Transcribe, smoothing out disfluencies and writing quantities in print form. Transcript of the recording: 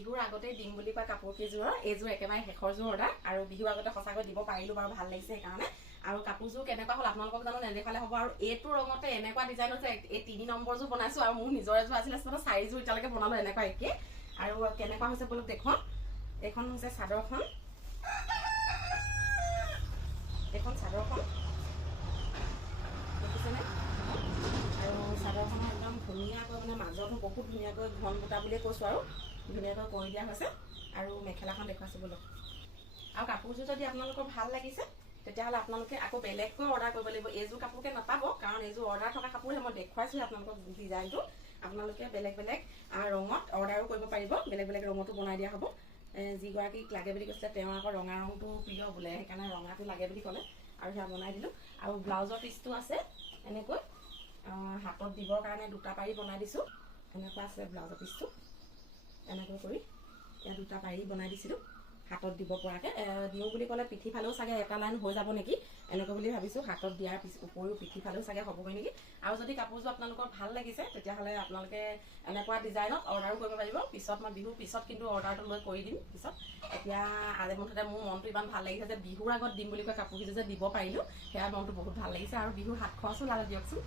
বিহুৰ আগতে দিম বুলি কোৱা কাপোৰ কেইযোৰৰ এইযোৰ একেবাৰে শেষৰ যোৰ অৰ্ডাৰ আৰু বিহুৰ আগতে সঁচাকৈ দিব পাৰিলো বাৰু ভাল লাগিছে সেইকাৰণে আৰু কাপোৰযোৰ কেনেকুৱা হ'ল আপোনালোকক জানো নেদেখালে হ'ব আৰু এইটো ৰঙতে এনেকুৱা ডিজাইন হৈছে এই 3 নম্বৰযোৰ বনাইছো আৰু মোৰ নিজৰ এযোৰ আছিলে 4 যোৰ এতিয়ালৈকে বনালো এনেকুৱা একে আৰু কেনেকুৱা হৈছে বলক দেখুন এখন হৈছে চাদৰখন এখন চাদৰখন দেখিছেনে আৰু চাদৰখন একদম ধুনীয়াকৈ মানে মাজতো বহুত ধুনীয়াকৈ ঘন বুটা বুলিয়ে কৈছোঁ আৰু ধুনীয়াকৈ কৰি দিয়া হৈছে আৰু মেখেলাখন দেখুৱাইছোঁ বলক আৰু কাপোৰযোৰ যদি আপোনালোকৰ ভাল লাগিছে তেতিয়াহ'লে আপোনালোকে আকৌ বেলেগকৈ অৰ্ডাৰ কৰিব লাগিব এইযোৰ কাপোৰকে নাপাব কাৰণ এইযোৰ অৰ্ডাৰ থকা কাপোৰহে মই দেখুৱাইছোঁ আপোনালোকক ডিজাইনটো আপোনালোকে বেলেগ বেলেগ ৰঙত অৰ্ডাৰো কৰিব পাৰিব বেলেগ বেলেগ ৰঙতো বনাই দিয়া হ'ব যিগৰাকীক লাগে বুলি কৈছিলে তেওঁ আকৌ ৰঙা ৰংটো প্ৰিয় বোলে সেইকাৰণে ৰঙাটো লাগে বুলি ক'লে আৰু সেয়া বনাই দিলোঁ আৰু ব্লাউজৰ পিচটো আছে এনেকৈ হাতত দিবৰ কাৰণে দুটা পাৰি বনাই দিছোঁ এনেকুৱা আছে ব্লাউজৰ পিচটো এনেকৈ কৰি ইয়াত দুটা পাৰি বনাই দিছিলোঁ হাতত দিব পৰাকৈ দিওঁ বুলি ক'লে পিঠি ফালেও চাগে এটা লাইন হৈ যাব নেকি এনেকৈ বুলি ভাবিছোঁ হাতত দিয়াৰ উপৰিও পিঠি ফালেও চাগে হ'বগৈ নেকি আৰু যদি কাপোৰযোৰ আপোনালোকৰ ভাল লাগিছে তেতিয়াহ'লে আপোনালোকে এনেকুৱা ডিজাইনত অৰ্ডাৰো কৰিব পাৰিব পিছত মই বিহুৰ পিছত কিন্তু অৰ্ডাৰটো লৈ কৰি দিম পিছত এতিয়া আজি মুঠতে মোৰ মনটো ইমান ভাল লাগিছে যে বিহুৰ আগত দিম বুলি কোৱা কাপোৰকেইযোৰ যে দিব পাৰিলোঁ সেয়া মনটো বহুত ভাল লাগিছে আৰু বিহুৰ হাত খৰচো লাগে দিয়কচোন